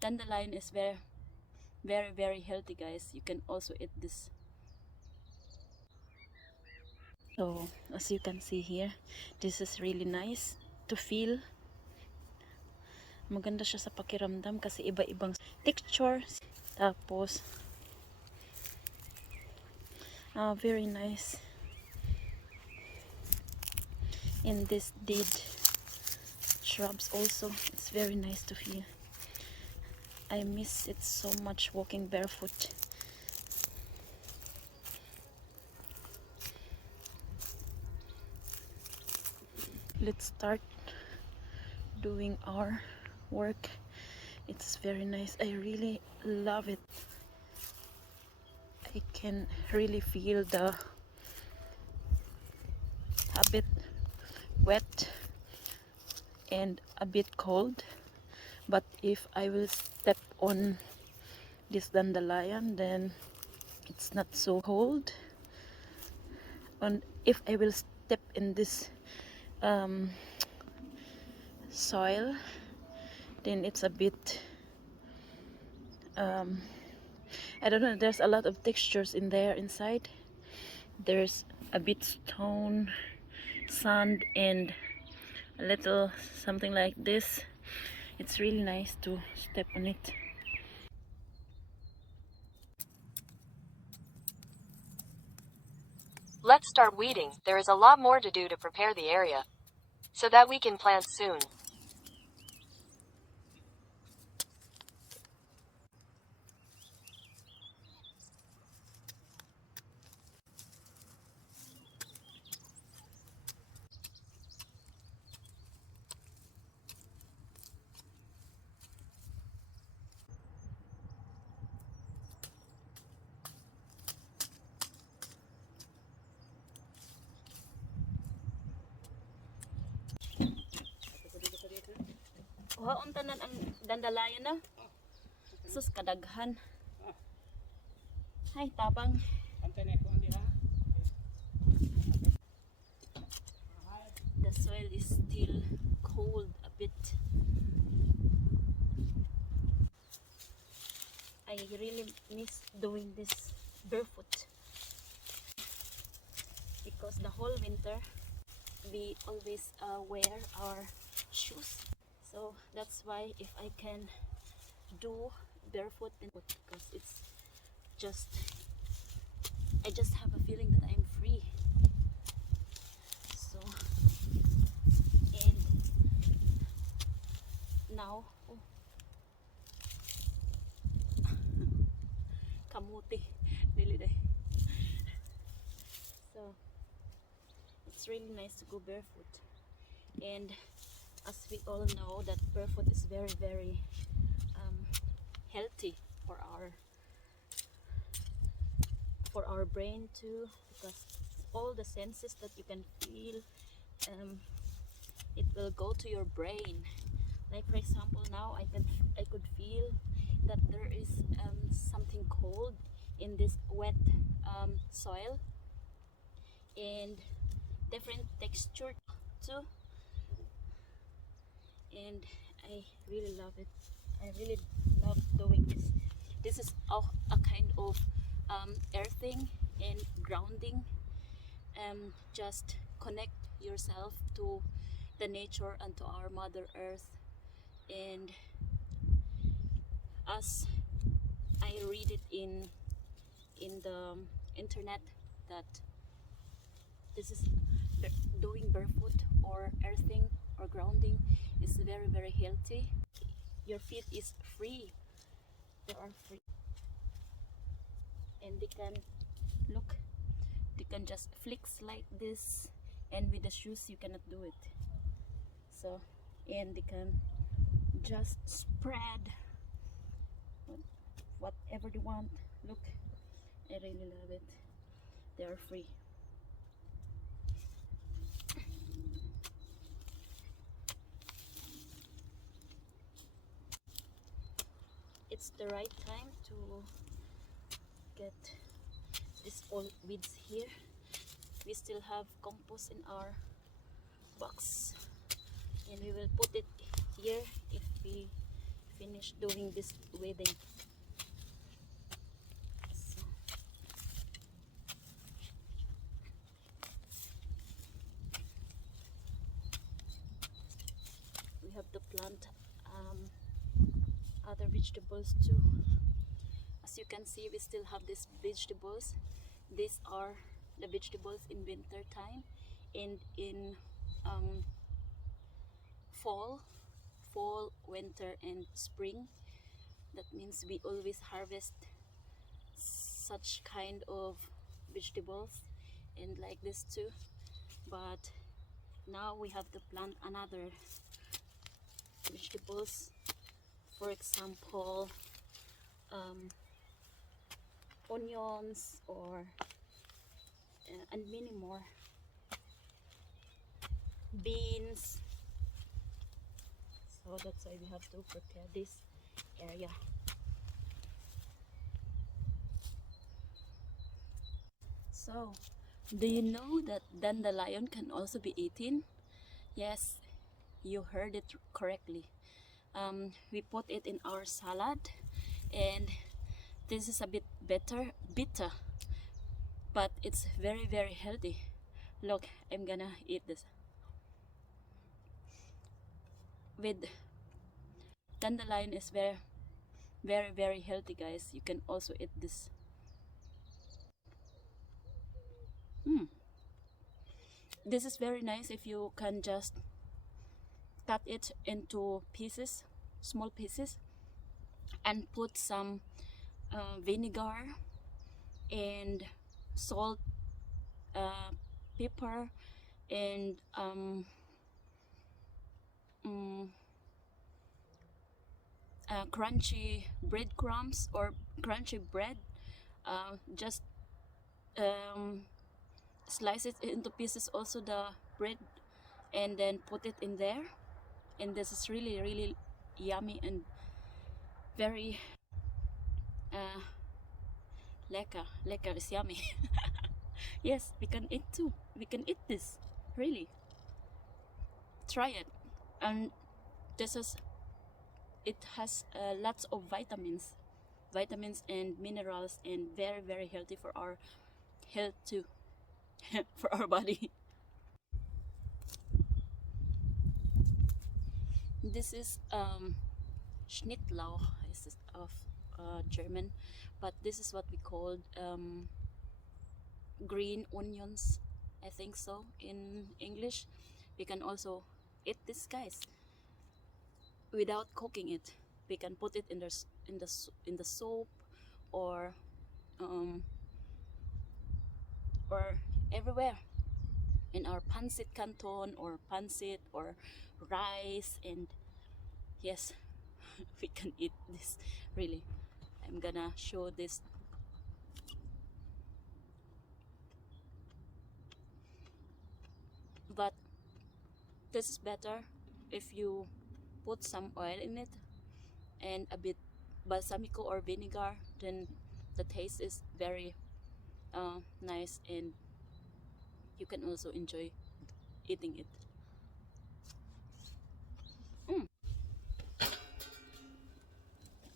Dandelion is very healthy, guys. You can also eat this. So as you can see here, this is really nice to feel. Maganda siya sa pakiramdam kasi iba-ibang texture. Tapos very nice. And this dead shrubs also, it's very nice to feel. I miss it so much, walking barefoot. Let's start doing our work. It's very nice. I really love it. I can really feel a bit wet and a bit cold, but if I will step on this dandelion, then it's not so cold. And if I will step in this soil, then it's a bit I don't know, there's a lot of textures in there inside. There's a bit stone, sand, and a little something like this. It's really nice to step on it. Let's start weeding. There is a lot more to do to prepare the area so that we can plant soon. Kuhaon tanan ang dandalayan na. Sus kadaghan. Hay tabang. The soil is still cold a bit. I really miss doing this barefoot because the whole winter we always wear our shoes. So that's why if I can do barefoot, because it's just, I just have a feeling that I'm free. So, and now, kamuti, dili day. So it's really nice to go barefoot. And as we all know that barefoot is very healthy for our brain too, because all the senses that you can feel, it will go to your brain. Like for example, now I could feel that there is something cold in this wet soil, and different texture too. And I really love it. I really love doing this. This is a kind of earthing and grounding. Just connect yourself to the nature and to our Mother Earth. And as I read it in the internet, that this is doing barefoot or earthing or grounding is very healthy. Your feet is free. They are free, and they can look. They can just flex like this, and with the shoes you cannot do it. So, and they can just spread whatever they want. Look, I really love it. They are free. It's the right time to get this all weeds here. We still have compost in our box, and we will put it here if we finish doing this weeding. So, we have to plant other vegetables too. As you can see, we still have these vegetables. These are the vegetables in winter time and in fall, winter, and spring. That means we always harvest such kind of vegetables and like this too. But now we have to plant another vegetables. For example, onions or and many more, beans. So that's why we have to prepare this area. So, do you know that dandelion can also be eaten? Yes, you heard it correctly. We put it in our salad, and this is a bit bitter, but it's very, very healthy. Look, I'm gonna eat this. With dandelion is very, very, very healthy, guys. You can also eat this. This is very nice if you can just cut it into pieces, small pieces, and put some vinegar and salt, pepper, and crunchy breadcrumbs or crunchy bread. Just slice it into pieces, also the bread, and then put it in there. And this is really, really yummy and very lekker is yummy. Yes, we can eat too. We can eat this, really. Try it. And this is, it has lots of vitamins and minerals, and very, very healthy for our health too. For our body. This is Schnittlauch, is it of German, but this is what we call green onions, I think so in English. We can also eat this, guys, without cooking it. We can put it in the soup, or everywhere in our pancit canton or pancit or rice. And yes, we can eat this, really. I'm gonna show this. But this is better if you put some oil in it and a bit balsamico or vinegar. Then the taste is very nice, and you can also enjoy eating it.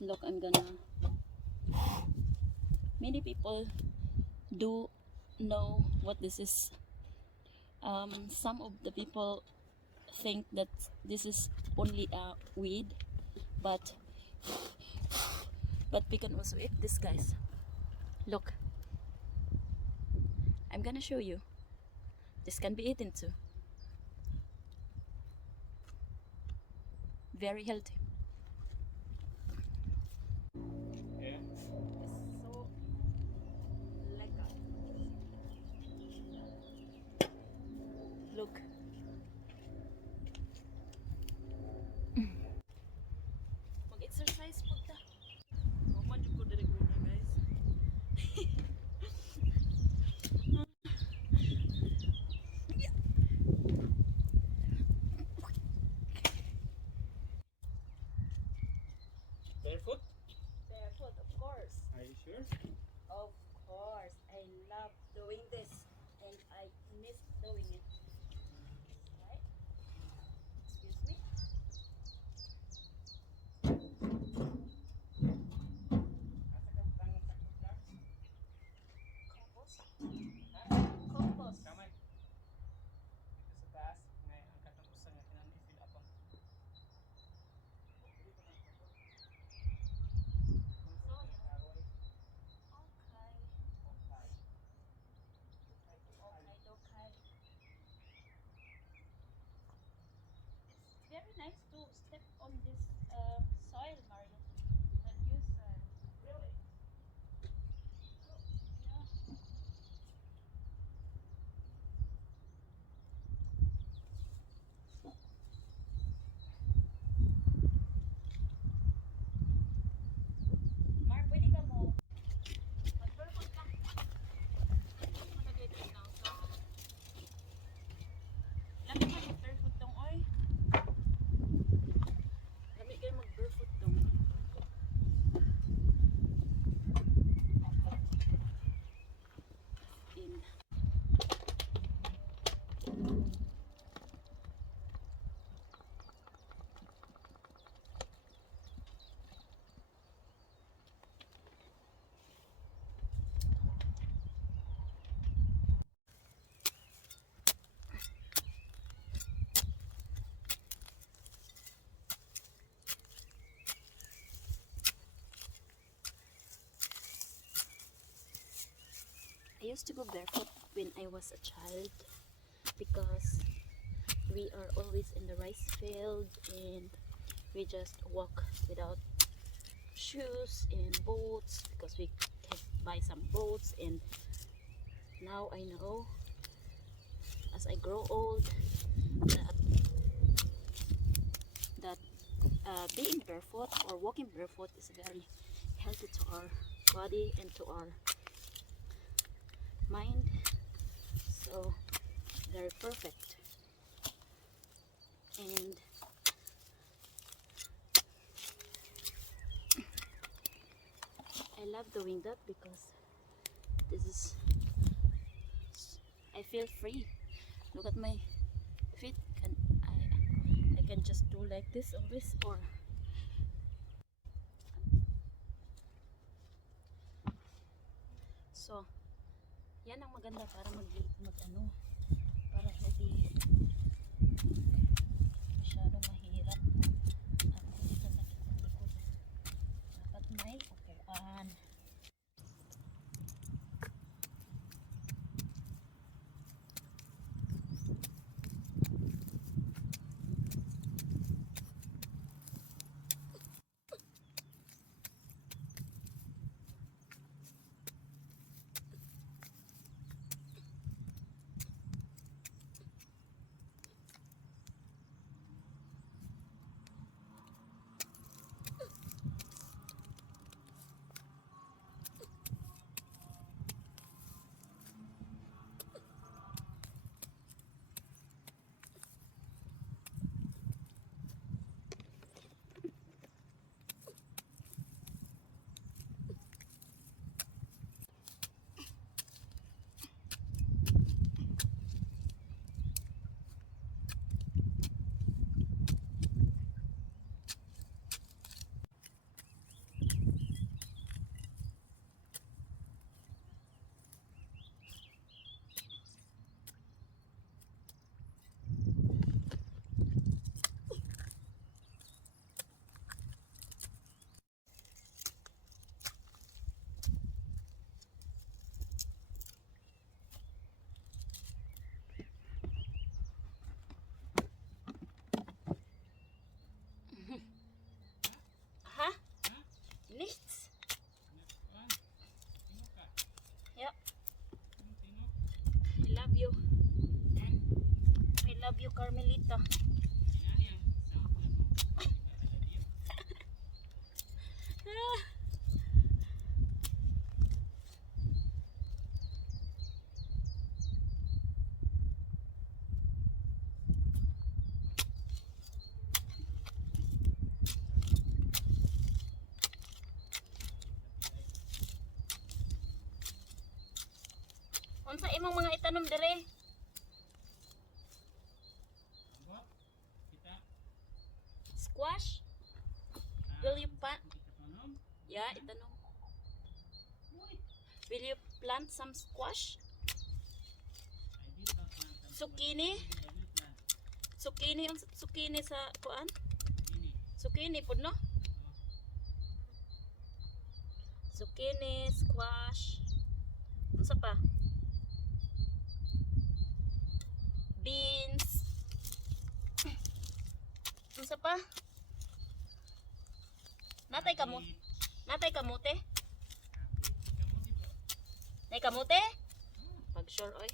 Look, I'm gonna, many people do know what this is. Some of the people think that this is only a weed, but we can also eat this, guys. Look, I'm gonna show you. This can be eaten too. Very healthy. Yeah. It's so lekker. Look. Mag-exercise po ta. Mama, di ko dali ko na, guys. Barefoot? Barefoot, of course. Are you sure? Of course. I love doing this, and I miss doing it. Right? Excuse me. used to go barefoot when I was a child because we are always in the rice field and we just walk without shoes and boats because we can buy some boats. And now I know, as I grow old, that being barefoot or walking barefoot is very healthy to our body and to our mind. So very perfect. And I love doing that because this is, I feel free. Look at my feet. I can just do like this always, or so yan ang maganda para mag ano, para hindi masyadong mahirap at hindi kasakit ang likod. Dapat may upuan. Nichts. Yep. I love you. I love you, Carmelita. Unsa imong mga itanom dire? Squash? Will you plant? Yeah, itanom. Will you plant some squash? Zucchini? Zucchini sa kuan? Zucchini pud no? Zucchini, squash. Unsa pa? Beans. Unsa pa? Natay kamote. Natay kamote? Nay kamote? Pag sure oy.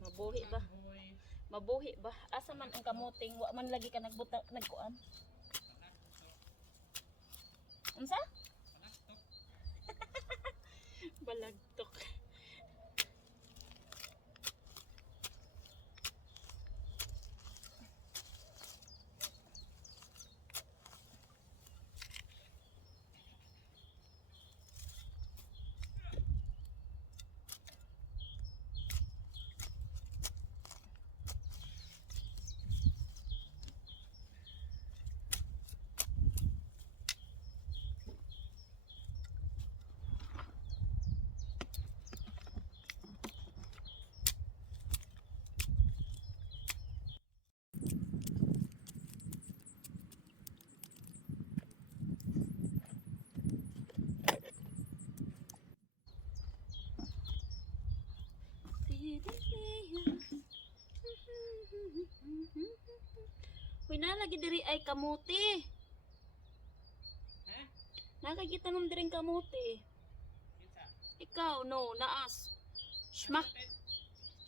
Mabuhi ba? Mabuhi ba? Asa man ang kamuting wa man lagi ka nagbuta nagkuan? Unsa? Balagtok. lagi diri ay kamuti. Ha? Nakakita nung diring kamuti. Kinsa? Ikaw, no, naas. Schmack,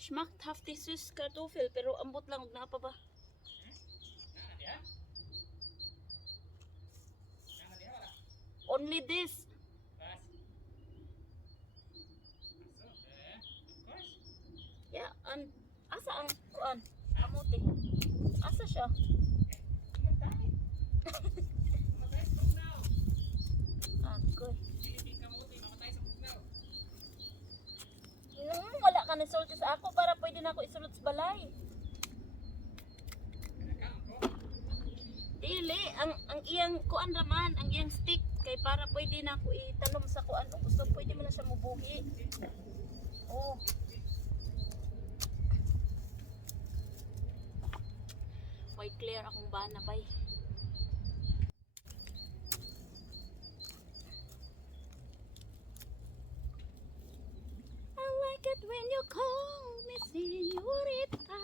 schmackt haftisus kartoffel, pero ambot lang, na pa ba? Na diha? Na diha wala. Only this. Bas. Aso, of course. Yeah, asa ang kuan? Kamuti. Asa siya? Mamatay. Mamatay sa bugnaw. Agoy. Pilipin kamuti, mamatay sa bugnaw. Wala ka nasulti sa ako para pwede na ako isulot sa balay. Nakaon ko. Dili, ang iyang kuan raman, ang iyang stick kay para pwede na ako itanom sa kuan. Kung gusto pwede mo na siya mubuhi. Oh. Way clear akong bana bay. I like it when you call me señorita.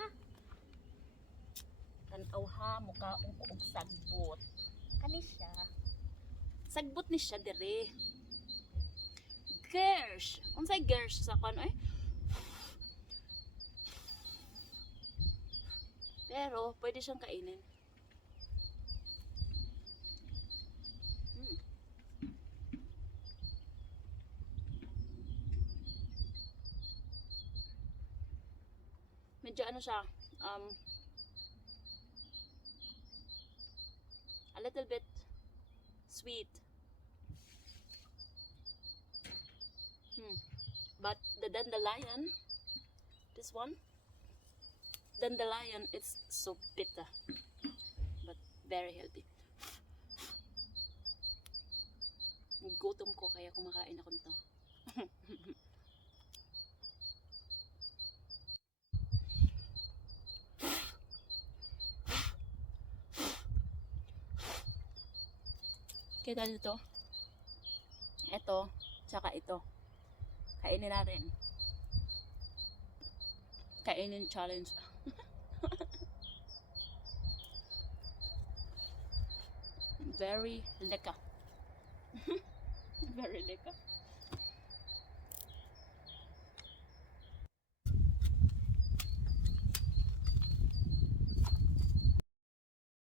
Tanaw ha, mukhaong ko og sagbot. Kani siya. Sagbot ni siya dire. Gersh. Unsay gersh sa kan ay? Pero pwede siyang kainin. Medyo ano siya, a little bit sweet. But the dandelion, this one, dandelion, it's so bitter, but very healthy. Gutom ko kaya kumakain ako nito. Kita nito. Ito, tsaka ito. Kainin natin. Kainin challenge. Very lekker. Very lekker.